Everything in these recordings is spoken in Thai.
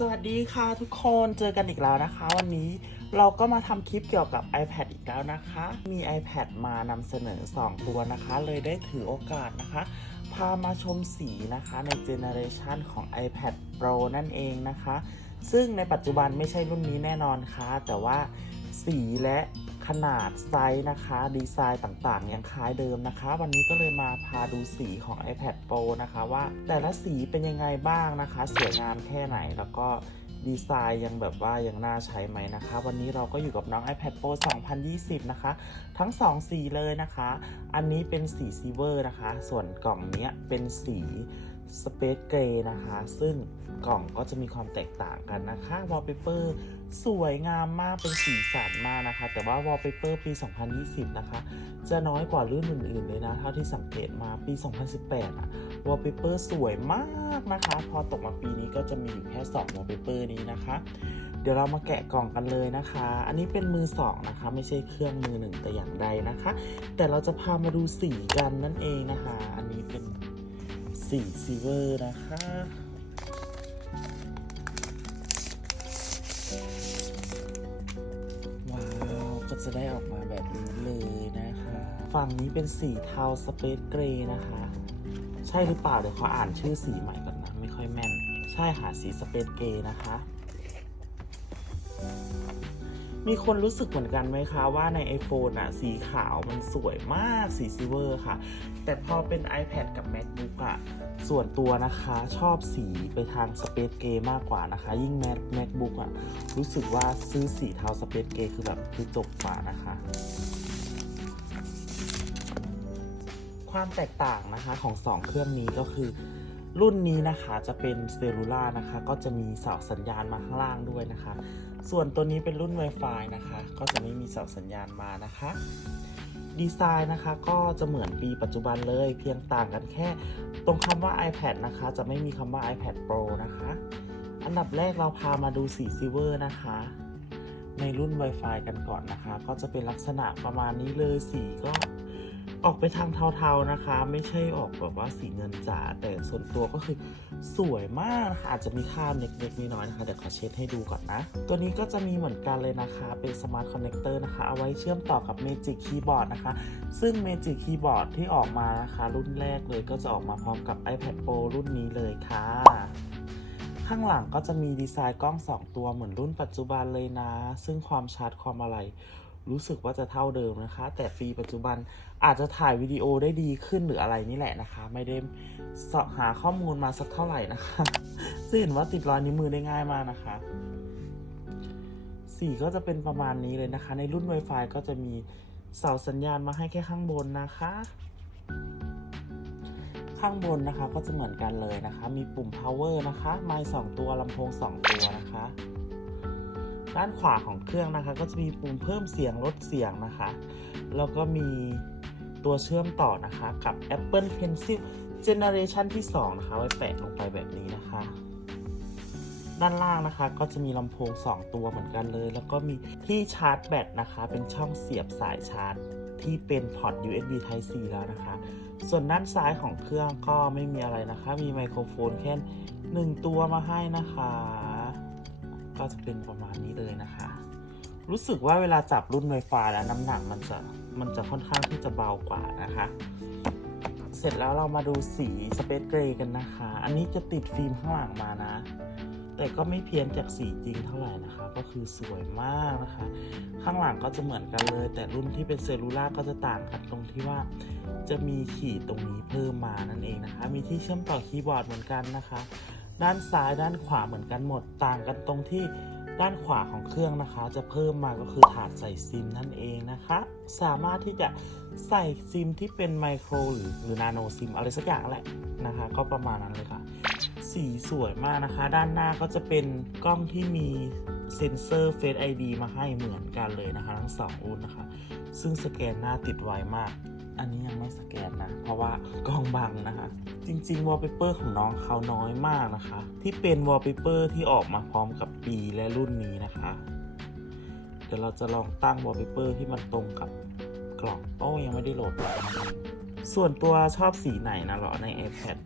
สวัสดีค่ะทุกคนเจอกันอีกแล้วนะคะ วันนี้เราก็มาทำคลิปเกี่ยวกับ iPad อีกแล้วนะคะ มี iPad มานำเสนอ 2 ตัวนะคะ เลยได้ถือโอกาสนะคะ พามาชมสีนะคะในเจเนอเรชันของ iPad Pro นั่นเองนะคะ ซึ่งในปัจจุบันไม่ใช่รุ่นนี้แน่นอนค่ะ แต่ว่าสีและ ขนาดไซส์นะคะ ดีไซน์ต่างๆ ยังคล้ายเดิมนะคะ วันนี้ก็เลยมาพาดูสีของ iPad Pro นะคะว่าแต่ละสีเป็นยังไงบ้างนะคะ สวยงามแค่ไหนแล้วก็ดีไซน์ยังแบบว่ายังน่าใช้ไหมนะคะ วันนี้เราก็อยู่กับน้อง iPad Pro 2020 นะคะ ทั้ง 2 สีเลยนะคะ อันนี้เป็นสีซิเวอร์นะคะ ส่วนกล่องเนี้ยเป็นสีสเปซเกรนะคะ ซึ่งกล่องก็จะมีความแตกต่างกันนะคะวอลเปเปอร์ สวยงามมากเป็นสีสันมากนะคะ แต่ว่าวอลเปเปอร์ปี 2020 นะคะ จะน้อยกว่ารุ่นอื่นๆเลยนะ เท่าที่สังเกตมาปี 2018อะวอลเปเปอร์สวยมากนะคะ พอตกมาปีนี้ก็จะมีอยู่แค่2วอลเปเปอร์นี้นะคะ เดี๋ยวเรามาแกะกล่องกันเลยนะคะ อันนี้เป็นมือสองนะคะ ไม่ใช่เครื่องมือหนึ่งแต่อย่างใดนะคะ แต่เราจะพามาดูสีกันนั่นเองนะคะ อันนี้เป็นสีซิเวอร์นะคะ จะได้ออกมาแบบนี้เลยนะคะ ฝั่งนี้เป็นสีเทาสเปซเกรย์นะคะ ใช่หรือเปล่าเดี๋ยวขออ่านชื่อสีใหม่ก่อนนะ ไม่ค่อยแม่น ใช่ค่ะสีสเปซเกรย์นะคะ มีคนรู้สึกเหมือนกันไหมคะว่าใน iPhone อะสีขาวมันสวยมากสีซิเวอร์ค่ะ แต่พอเป็น iPad กับ MacBook อะส่วนตัวนะคะชอบสีไปทางสเปซเกย์มากกว่านะคะ ยิ่ง Mac MacBook อะรู้สึกว่าซื้อสีเทาสเปซเกย์คือแบบคือจบกว่านะคะ ความแตกต่างนะคะของ 2 เครื่องนี้ก็คือ รุ่นนี้นะคะจะเป็นเซลลูล่านะคะ ก็จะมีเสาสัญญาณมาข้างล่างด้วยนะคะ ส่วนตัวนี้เป็นรุ่น Wi-Fi นะคะ ก็จะไม่มีเสาสัญญาณมานะคะ ดีไซน์นะคะก็จะเหมือนปีปัจจุบันเลย เพียงต่างกันแค่ ตรงคำว่า iPad นะคะ จะไม่มีคำว่า iPad Pro นะคะ อันดับแรกเราพามาดูสีซิเวอร์นะคะ ในรุ่น Wi-Fi กันก่อนนะคะ ก็จะเป็นลักษณะประมาณนี้เลยสีก็ ออกไปทางเทาๆนะคะ ไม่ใช่ออกแบบว่าสีเงินจ๋าแต่ส่วนตัวก็คือสวยมากนะคะอาจจะมีค่าเล็กๆน้อยๆนะคะเดี๋ยวขอเช็ดให้ดูก่อนนะ ตัวนี้ก็จะมีเหมือนกันเลยนะคะเป็น Smart Connector นะคะ เอาไว้เชื่อมต่อกับ Magic Keyboard นะคะ ซึ่ง Magic Keyboard ที่ออกมานะคะ รุ่นแรกเลยก็จะออกมาพร้อมกับ iPad Pro รุ่นนี้เลยค่ะ ข้างหลังก็จะมีดีไซน์กล้อง 2 ตัวเหมือนรุ่นปัจจุบันเลยนะ ซึ่งความชัดความอะไร รู้สึกว่าจะเท่าเดิมนะคะ แต่ฟรีปัจจุบันอาจจะถ่ายวิดีโอได้ดีขึ้นหรืออะไรนี่แหละนะคะ ไม่ได้เสาะหาข้อมูลมาสักเท่าไหร่นะคะซึ่งเห็นว่าติดรอยนิ้วมือได้ง่ายมากนะคะ สีก็จะเป็นประมาณนี้เลยนะคะ ในรุ่น Wi-Fi ก็จะมีเสาสัญญาณมาให้แค่ข้างบนนะคะ ข้างบนนะคะก็จะเหมือนกันเลยนะคะ มีปุ่ม power นะคะ ไมค์2ตัวลำโพง 2 ตัวนะคะ ด้านขวาของเครื่องนะคะ ก็จะมีปุ่มเพิ่มเสียงลดเสียงนะคะ แล้วก็มีตัวเชื่อมต่อนะคะกับ Apple Pencil Generation ที่ 2 นะคะ ไว้แปะลงไปแบบนี้นะคะ ด้านล่างนะคะก็จะมีลำโพง 2 ตัวเหมือนกันเลย แล้วก็มีที่ชาร์จแบตนะคะ เป็นช่องเสียบสายชาร์จที่เป็นพอร์ต USB Type C แล้วนะคะ ส่วนด้านซ้ายของเครื่องก็ไม่มีอะไรนะคะ มีไมโครโฟนแค่หนึ่งตัวมาให้นะคะ ก็จะเป็นประมาณนี้เลยนะคะ รู้สึกว่าเวลาจับรุ่น Wi-Fi แล้วน้ำหนักมันจะมันจะค่อนข้างที่จะเบากว่านะคะ เสร็จแล้วเรามาดูสีสเปซเกรย์กันนะคะ อันนี้จะติดฟิล์มข้างหลังมานะ แต่ก็ไม่เพี้ยนจากสีจริงเท่าไหร่นะคะ ก็คือสวยมากนะคะ ข้างหลังก็จะเหมือนกันเลย แต่รุ่นที่เป็นเซลลูล่าก็จะต่างกันตรงที่ว่า จะมีขีดตรงนี้เพิ่มมานั่นเองนะคะ มีที่เชื่อมต่อคีย์บอร์ดเหมือนกันนะคะ ด้านซ้ายด้านขวาเหมือนกันหมดต่างกันตรงที่ด้านขวาของเครื่องนะคะ จะเพิ่มมาก็คือถาดใส่ซิมนั่นเองนะคะ สามารถที่จะใส่ซิมที่เป็นไมโครหรือหรือนาโนซิมอะไรสักอย่างแหละนะคะ ก็ประมาณนั้นเลยค่ะ สีสวยมากนะคะ ด้านหน้าก็จะเป็นกล้องที่มีเซ็นเซอร์ Face ID มาให้เหมือนกันเลยนะคะ ทั้งสองรุ่นนะคะ ซึ่งสแกนหน้าติดไวมาก อันนี้ยังไม่สแกนนะ เพราะว่ากล้องบังนะคะ จริงๆวอลเปเปอร์ของน้องเขาน้อยมากนะคะ ที่เป็นวอลเปเปอร์ที่ออกมาพร้อมกับปีและรุ่นนี้นะคะ เดี๋ยวเราจะลองตั้งวอลเปเปอร์ที่มันตรงกับกล่องโอ้ยังไม่ได้โหลดไว้นะคะส่วนตัวชอบสีไหนนะหรอใน iPad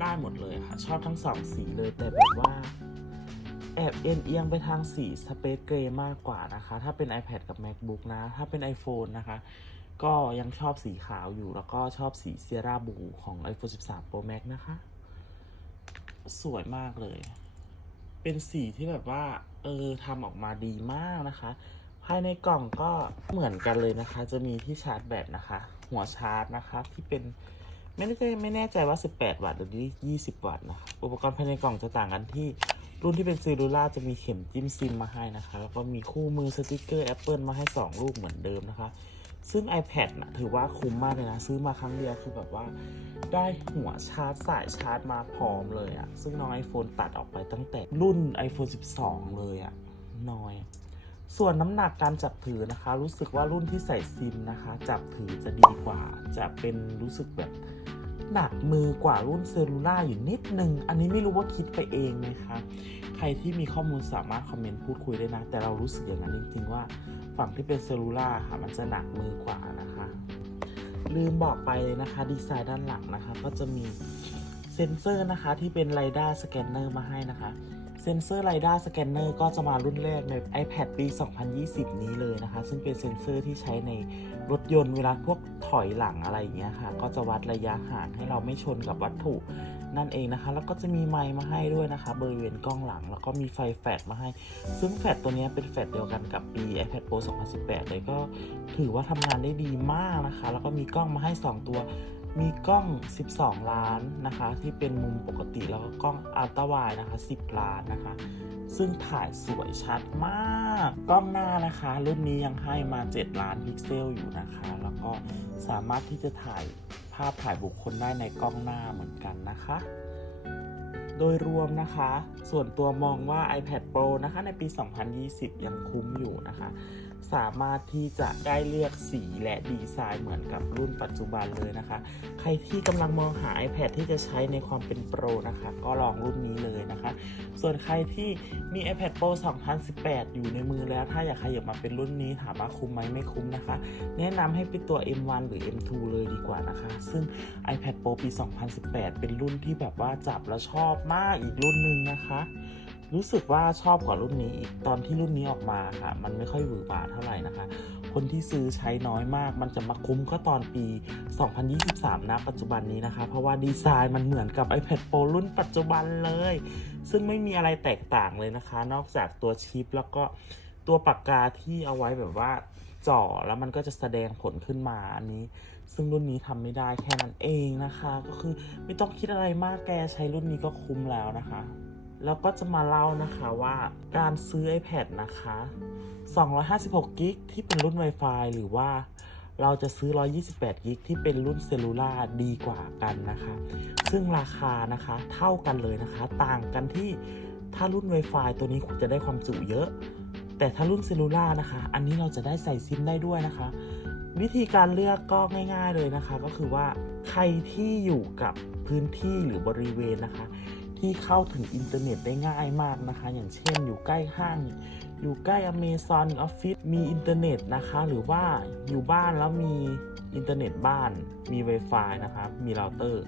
ได้หมดเลยค่ะ ชอบทั้งสองสีเลยแต่แบบว่า แอบเอ็นเอียงไปทางสีสเปซเกรย์มากกว่านะคะ ถ้าเป็น iPad กับ MacBook นะ ถ้าเป็น iPhone นะคะ ก็ยังชอบสีขาวอยู่แล้วก็ชอบสี Sierra Blue ของ iPhone 13 Pro Max นะคะ สวยมากเลย เป็นสีที่แบบว่า เออทำออกมาดีมากนะคะ ภายในกล่องก็เหมือนกันเลยนะคะ จะมีที่ชาร์จแบตนะคะ หัวชาร์จนะคะ ที่เป็นไม่แน่ใจไม่แน่ใจว่า 18 วัตต์หรือ20 วัตต์นะคะ อุปกรณ์ภายในกล่องจะต่างกันที่รุ่นที่เป็นซีรูล่าจะมีเข็มจิ้มซิมมาให้นะคะ แล้วก็มีคู่มือสติกเกอร์ Apple มาให้ 2 ลูกเหมือนเดิมนะคะ ซึ่ง iPad นะถือว่าคุ้มมากเลยนะ ซื้อมาครั้งเดียวคือแบบว่า ได้หัวชาร์จสายชาร์จมาพร้อมเลยอะซึ่งน้อง iPhone ตัดออกไปตั้งแต่รุ่น iPhone 12 เลยอะน้อย ส่วนน้ำหนักการจับถือนะคะ รู้สึกว่ารุ่นที่ใส่ซิมนะคะ จับถือจะดีกว่า จะเป็นรู้สึกแบบ หนักมือกว่ารุ่นเซลลูล่าอยู่นิดนึง อันนี้ไม่รู้ว่าคิดไปเองไหมคะ ใครที่มีข้อมูลสามารถคอมเมนต์พูดคุยได้นะ แต่เรารู้สึกอย่างนั้นจริงๆว่า ฝั่งที่เป็นเซลลูล่าค่ะมันจะหนักมือกว่านะคะ ลืมบอกไปเลยนะคะ ดีไซน์ด้านหลังนะคะ ก็จะมีเซ็นเซอร์นะคะที่เป็นไรด้าสแกนเนอร์มาให้นะคะ เซ็นเซอร์ r a d a r Scanner ก็จะมารุ่นแรกใน iPad ปี 2020 นี้เลยนะคะ ซึ่งเป็นเซ็นเซอร์ที่ใช้ในรถยนต์เวลาพวกถอยหลังอะไรอย่างเงี้ยค่ะ ก็จะวัดระยะห่างให้เราไม่ชนกับวัตถุนั่นเองนะคะ แล้วก็จะมีไมค์มาให้ด้วยนะคะบริเวณกล้องหลัง แล้วก็มีไฟแฟลชมาให้ ซึ่งแฟลชตัวนี้เป็นแฟลชเดียวกันกับปี iPad Pro 2018 เลยก็ถือว่าทำงานได้ดีมากนะคะ แล้วก็มีกล้องมาให้ 2 ตัว มีกล้อง 12 ล้านนะคะ ที่เป็นมุมปกติแล้วก็กล้องอัลตร้าไวด์นะคะ 10 ล้านนะคะ ซึ่งถ่ายสวยชัดมาก กล้องหน้านะคะ รุ่นนี้ยังให้มา 7 ล้านพิกเซลอยู่นะคะ แล้วก็สามารถที่จะถ่ายภาพถ่ายบุคคลได้ในกล้องหน้าเหมือนกันนะคะ โดยรวมนะคะ ส่วนตัวมองว่า iPad Pro นะคะในปี 2020 ยังคุ้มอยู่นะคะ สามารถที่จะได้เลือกสีและดีไซน์เหมือนกับรุ่นปัจจุบันเลยนะคะ ใครที่กำลังมองหา iPad ที่จะใช้ในความเป็นโปรนะคะ ก็ลองรุ่นนี้เลยนะคะ ส่วนใครที่มี iPad Pro 2018 อยู่ในมือแล้ว ถ้าอยากขยับมาเป็นรุ่นนี้ถามว่าคุ้มไหมไม่คุ้มนะคะ แนะนำให้เป็นตัว M1 หรือ M2 เลยดีกว่านะคะ ซึ่ง iPad Pro ปี 2018 เป็นรุ่นที่แบบว่าจับแล้วชอบมากอีกรุ่นหนึ่งนะคะ รู้สึกว่าชอบกว่ารุ่นนี้อีกตอนที่รุ่นนี้ออกมาค่ะ มันไม่ค่อยหวือหวาเท่าไหร่นะคะ คนที่ซื้อใช้น้อยมาก มันจะมาคุ้มก็ตอนปี 2023นะปัจจุบันนี้นะคะ เพราะว่าดีไซน์มันเหมือนกับ iPad Pro รุ่นปัจจุบันเลย ซึ่งไม่มีอะไรแตกต่างเลยนะคะ นอกจากตัวชิปแล้วก็ตัวปากกาที่เอาไว้แบบว่าจ่อแล้วมันก็จะแสดงผลขึ้นมาอันนี้ ซึ่งรุ่นนี้ทำไม่ได้แค่นั้นเองนะคะ ก็คือไม่ต้องคิดอะไรมากแกใช้รุ่นนี้ก็คุ้มแล้วนะคะ แล้วก็จะมาเล่านะคะว่าการซื้อ iPad นะคะ 256กิกที่เป็นรุ่น Wi-Fi หรือว่าเราจะซื้อ 128กิกที่เป็นรุ่นเซลลูล่าดีกว่ากันนะคะ ซึ่งราคานะคะเท่ากันเลยนะคะ ต่างกันที่ถ้ารุ่น Wi-Fi ตัวนี้คุณจะได้ความจุเยอะ แต่ถ้ารุ่นเซลลูล่านะคะ อันนี้เราจะได้ใส่ซิมได้ด้วยนะคะ วิธีการเลือกก็ง่าย ๆเลยนะคะ ก็คือว่าใครที่อยู่กับพื้นที่หรือบริเวณนะคะ ที่เข้าถึงอินเทอร์เน็ตได้ง่ายมากนะคะ อย่างเช่นอยู่ใกล้ห้าง อยู่ใกล้อเมซอนออฟฟิศมีอินเทอร์เน็ตนะคะ หรือว่าอยู่บ้านแล้วมีอินเทอร์เน็ตบ้านมี Wi-Fi นะคะมีเราเตอร์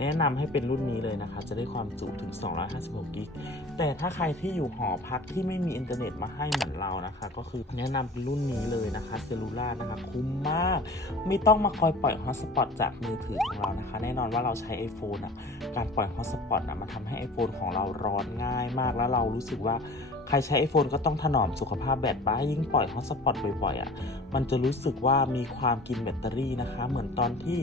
แนะนำให้เป็นรุ่นนี้เลยนะคะ จะได้ความจุถึง 256กิก แต่ถ้าใครที่อยู่หอพักที่ไม่มีอินเทอร์เน็ตมาให้เหมือนเรานะคะ ก็คือแนะนำเป็นรุ่นนี้เลยนะคะเซลูล่านะคะ คุ้มมาก ไม่ต้องมาคอยปล่อยฮอตสปอตจากมือถือของเรานะคะ แน่นอนว่าเราใช้ iPhone อะการปล่อยฮอตสปอตอะมันทำให้ iPhone ของเราร้อนง่ายมากแล้วเรารู้สึกว่าใครใช้ iPhone ก็ต้องถนอมสุขภาพแบตบ้ายิ่งปล่อยฮอตสปอตบ่อยๆอะมันจะรู้สึกว่ามีความกินแบตเตอรี่นะคะ เหมือนตอนที่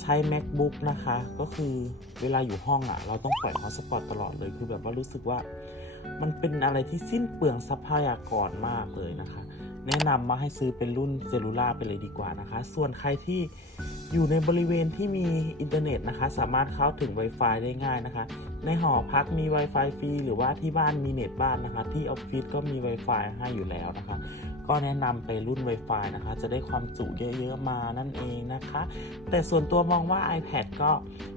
ใช้ macbook นะคะ ก็คือเวลาอยู่ห้องอะ่ะ เราต้องปล่อยฮอตสปอตตลอดเลย คือแบบว่ารู้สึกว่า มันเป็นอะไรที่สิ้นเปลืองทรัพยากรมากเลยนะคะ แนะนำมาให้ซื้อเป็นรุ่นเซลลูล่าไปเลยดีกว่านะคะ ส่วนใครที่อยู่ในบริเวณที่มีอินเทอร์เน็ตนะคะ สามารถเข้าถึง Wi-Fi ได้ง่ายนะคะ ในหอพักมี Wi-Fi ฟรีหรือว่าที่บ้านมีเน็ตบ้านนะคะ ที่ออฟฟิศก็มี Wi-Fi ให้อยู่แล้วนะคะ ก็แนะนำไปรุ่น Wi-Fi นะคะ จะได้ความจุเยอะๆมานั่นเองนะคะ แต่ส่วนตัวมองว่า iPad ก็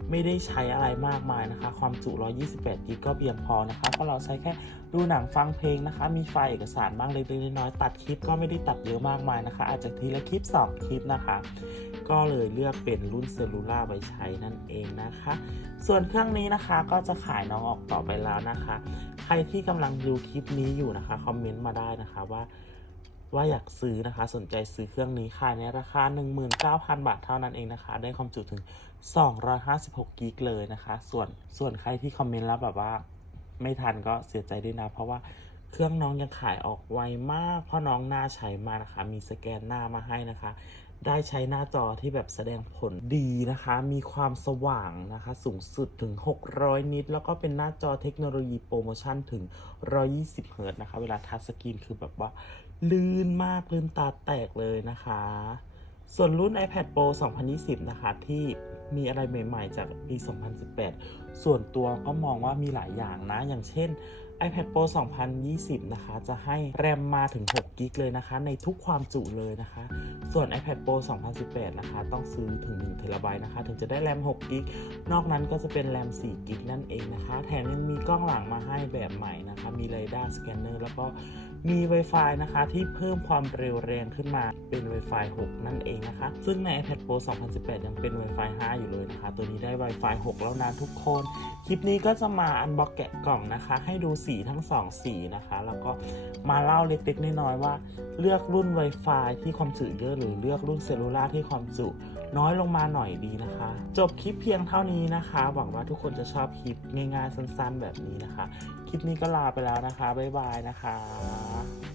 ไม่ได้ใช้อะไรมากมายนะคะ ความจุ 128 g b ก็เพียงพอนะคะ เพราะเราใช้แค่ดูหนังฟังเพลงนะคะ มีไฟล์เอกสารบ้างเล็กๆน้อยๆตัดคลิปก็ไม่ได้ตัดเยอะมากมายนะคะ อาจจะทีละคลิป 2 คลิปนะคะ ก็เลยเลือกเป็นรุ่นเซลลูล่าไว้ใช้นั่นเองนะคะ ส่วนเครื่องนี้นะคะก็จะขายน้องออกต่อไปแล้วนะคะ ใครที่กำลังดูคลิปนี้อยู่นะคะคอมเมนต์มาได้นะคะว่า ว่าอยากซื้อนะคะ สนใจซื้อเครื่องนี้ขายในราคา 19,000 บาทเท่านั้นเองนะคะ ได้ความจุถึง 256กิกเลยนะคะ ส่วนส่วนใครที่คอมเมนต์แล้วแบบว่า ไม่ทันก็เสียใจด้วยนะ เพราะว่าเครื่องน้องยังขายออกไวมากเพราะน้องน่าใช้มานะคะ มีสแกนหน้ามาให้นะคะ ได้ใช้หน้าจอที่แบบแสดงผลดีนะคะ มีความสว่างนะคะ สูงสุดถึง 600 นิต แล้วก็เป็นหน้าจอเทคโนโลยีโปรโมชั่นถึง 120 เฮิร์ตนะคะ เวลาทัชสกรีนคือแบบว่า ลื่นมากลื่นตาแตกเลยนะคะ ส่วนรุ่น iPad Pro 2020 นะคะ ที่มีอะไรใหม่ ๆ จากปี 2018 ส่วนตัวก็มองว่ามีหลายอย่างนะ อย่างเช่น iPad Pro 2020 นะคะ จะให้แรมมาถึง6กิกเลยนะคะ ในทุกความจุเลยนะคะ ส่วน iPad Pro 2018 นะคะ ต้องซื้อถึง1เทราไบต์นะคะ ถึงจะได้แรม6กิกนอกนั้นก็จะเป็นแรม4กิกนั่นเองนะคะ แถมยังมีกล้องหลังมาให้แบบใหม่นะคะ มีเรดาร์สแกนเนอร์แล้วก็ มี Wi-Fi นะคะที่เพิ่มความเร็วแรงขึ้นมาเป็น Wi-Fi 6 นั่นเองนะคะ ซึ่งใน iPad Pro 2018 ยังเป็น Wi-Fi 5 อยู่เลยนะคะ ตัวนี้ได้ Wi-Fi 6 แล้วนะทุกคน คลิปนี้ก็จะมาอันบ็อกแกะกล่องนะคะ ให้ดูสีทั้ง 2 สีนะคะ แล้วก็มาเล่าเล็กๆน้อยๆว่า เลือกรุ่น Wi-Fi ที่ความจุเยอะหรือเลือกรุ่นเซลลูล่าที่ความจุ น้อยลงมาหน่อยดีนะคะ จบคลิปเพียงเท่านี้นะคะ หวังว่าทุกคนจะชอบคลิปง่ายๆสั้นๆแบบนี้นะคะ คลิปนี้ก็ลาไปแล้วนะคะบ๊ายบายนะคะ